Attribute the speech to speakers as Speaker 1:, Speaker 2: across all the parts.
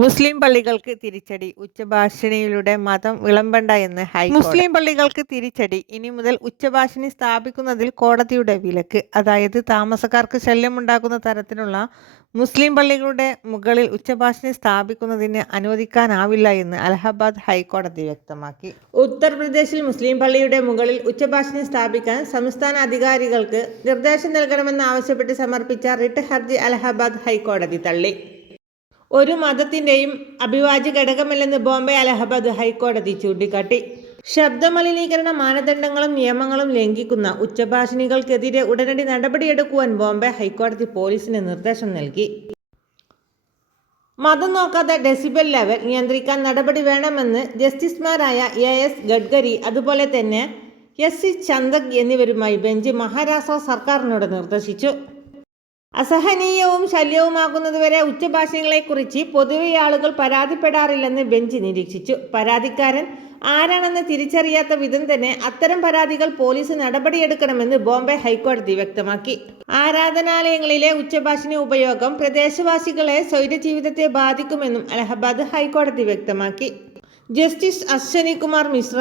Speaker 1: മുസ്ലിം പള്ളികൾക്ക് തിരിച്ചടി. ഉച്ചഭാഷിണിയിലൂടെ മതം വിളമ്പണ്ട എന്ന് ഹൈ മുസ്ലിം പള്ളികൾക്ക് തിരിച്ചടി. ഇനി മുതൽ ഉച്ചഭാഷിണി സ്ഥാപിക്കുന്നതിൽ കോടതിയുടെ വിലക്ക്. അതായത് താമസക്കാർക്ക് ശല്യമുണ്ടാക്കുന്ന തരത്തിലുള്ള മുസ്ലിം പള്ളികളുടെ മുകളിൽ ഉച്ചഭാഷിണി സ്ഥാപിക്കുന്നതിന് അനുവദിക്കാനാവില്ല എന്ന് അലഹബാദ് ഹൈക്കോടതി വ്യക്തമാക്കി. ഉത്തർപ്രദേശിൽ മുസ്ലിം പള്ളിയുടെ മുകളിൽ ഉച്ചഭാഷിണി സ്ഥാപിക്കാൻ സംസ്ഥാന അധികാരികൾക്ക് നിർദ്ദേശം നൽകണമെന്നാവശ്യപ്പെട്ട് സമർപ്പിച്ച റിട്ട് ഹർജി അലഹബാദ് ഹൈക്കോടതി തള്ളി. ഒരു മതത്തിന്റെയും അഭിവാജ്യ ഘടകമല്ലെന്ന് ബോംബെ അലഹബാദ് ഹൈക്കോടതി ചൂണ്ടിക്കാട്ടി. ശബ്ദമലിനീകരണ മാനദണ്ഡങ്ങളും നിയമങ്ങളും ലംഘിക്കുന്ന ഉച്ചഭാഷിണികൾക്കെതിരെ ഉടനടി നടപടിയെടുക്കുവാൻ ബോംബെ ഹൈക്കോടതി പോലീസിന് നിർദ്ദേശം നൽകി. മതം നോക്കാതെ ഡെസിബൽ ലെവൽ നിയന്ത്രിക്കാൻ നടപടി വേണമെന്ന് ജസ്റ്റിസുമാരായ എ എസ് ഗഡ്കരി അതുപോലെ തന്നെ എസ് സി ചന്ദക് എന്നിവരുമായി ബെഞ്ച് മഹാരാഷ്ട്ര സർക്കാരിനോട് നിർദ്ദേശിച്ചു. അസഹനീയവും ശല്യവുമാകുന്നതുവരെ ഉച്ചഭാഷങ്ങളെക്കുറിച്ച് പൊതുവെ ആളുകൾ പരാതിപ്പെടാറില്ലെന്ന് ബെഞ്ച് നിരീക്ഷിച്ചു. പരാതിക്കാരൻ ആരാണെന്ന് തിരിച്ചറിയാത്ത വിധം തന്നെ അത്തരം പരാതികൾ പോലീസ് നടപടിയെടുക്കണമെന്ന് ബോംബെ ഹൈക്കോടതി വ്യക്തമാക്കി. ആരാധനാലയങ്ങളിലെ ഉച്ചഭാഷണി ഉപയോഗം പ്രദേശവാസികളെ സ്വൈരജീവിതത്തെ ബാധിക്കുമെന്നും അലഹബാദ് ഹൈക്കോടതി വ്യക്തമാക്കി. ജസ്റ്റിസ് അശ്വനി കുമാർ മിശ്ര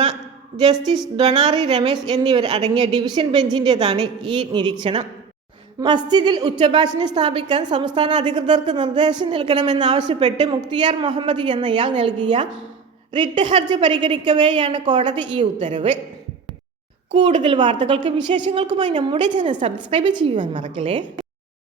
Speaker 1: ജസ്റ്റിസ് ഡൊണാറി രമേശ് എന്നിവർ അടങ്ങിയ ഡിവിഷൻ ബെഞ്ചിന്റെതാണ് ഈ നിരീക്ഷണം. മസ്ജിദിൽ ഉച്ചഭാഷിണി സ്ഥാപിക്കാൻ സംസ്ഥാന അധികൃതർക്ക് നിർദ്ദേശം നൽകണമെന്നാവശ്യപ്പെട്ട് മുക്തിയാർ മുഹമ്മദ് എന്നയാൾ നൽകിയ റിട്ട് ഹർജി പരിഗണിക്കവെയാണ് കോടതി ഈ ഉത്തരവ്. കൂടുതൽ വാർത്തകൾക്കും വിശേഷങ്ങൾക്കുമായി നമ്മുടെ ചാനൽ സബ്സ്ക്രൈബ് ചെയ്യുവാൻ മറക്കല്ലേ?